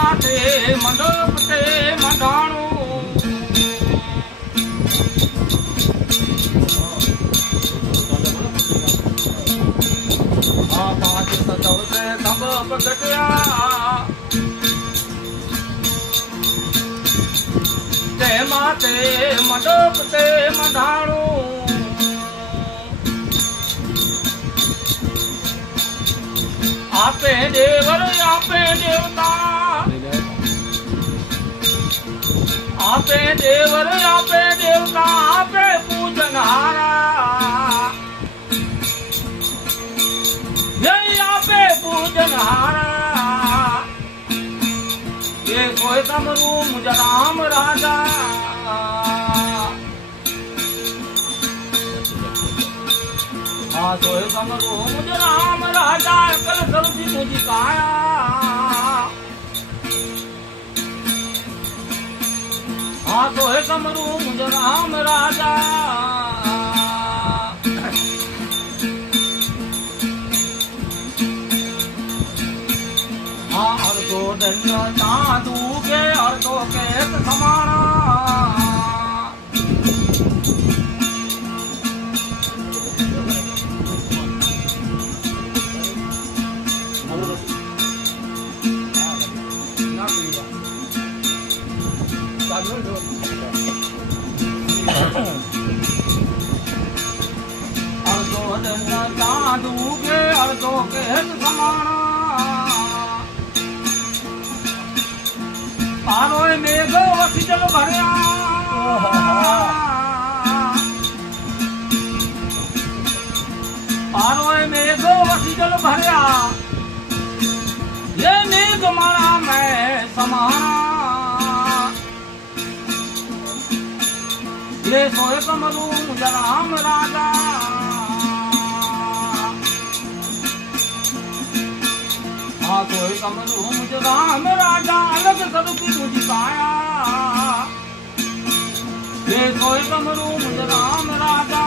माते मंडप ते मंडाणो पांच सतव से सब प्रगटिया ते माते मंडप ते मंडाणो आपे देवर आपे देवता आपे देवर आपे देवता आपे पूजनहारा यही आपे पूजनहारा ये कोई कमरू मुझ राम राजा सोए कमरू मुझ राम राजा कल सर्दी मुझ काया सोए कमरू मुझ राम राजा अर्धो दंड चांदू के अर्धो के समाना अर्धो दंड चांदू के अर्धो के समाना पारोए मेघ वसी जल भरया पारोए मेघ वसी जल भरया ये मेघ मारा मैं समाना ये सोए कमरू मुझ राम राजा सोए कमरू मुझ राम राजा अलग सरुपी मुझ पाया ये सोए कमरू मुझ राम राजा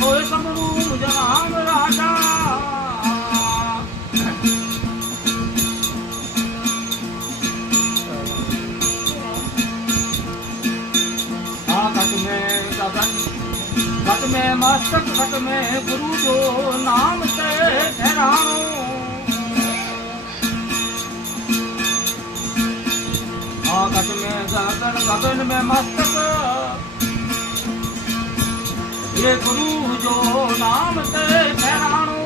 सोए कमरू मुझ राम राजा घट में मस्तक घट में गुरु जो नाम से ठहरानो घट में गगन में मस्तक ये गुरु जो नाम से ठहरानो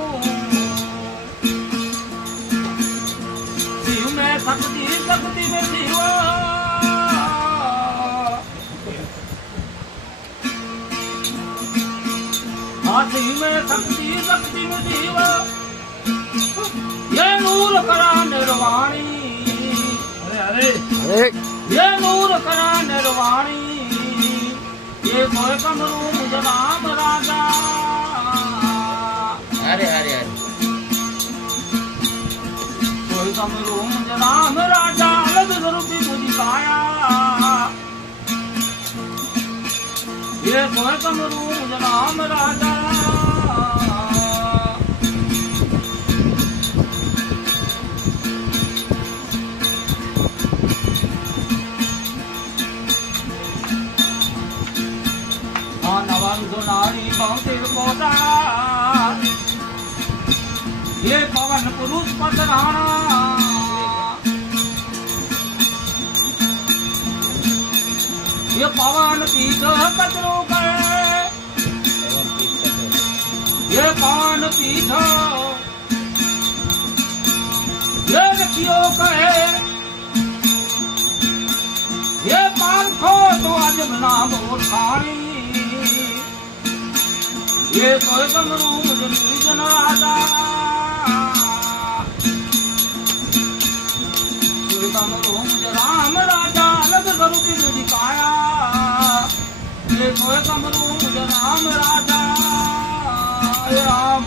शिव में शक्ति शक्ति में शिव शिव में शक्ति शक्ति में शिव ये नूर करा निर्वाणी अरे अरे ये नूर करा निर्वाणी ये सोए कमरू मुझ राम राजा अरे अरे अरे सोए कमरू मुझ राम राजा अलग स्वरूपी मुझ काया ये सोए कमरू मुझ राम राजा नारी बहुतेर पोता ये पवन पुरुष पथराना ये पवन पीठ कचरो करे ये पवन पीठ दासियों कहे ये पालखो तो आज नाम उठानी ये तो कमरू मुझे निर्जन राजा ये कमरू मुझे राम राजा अलग करू की मुझे काया ये तो कमरू मुझे राम राजा राम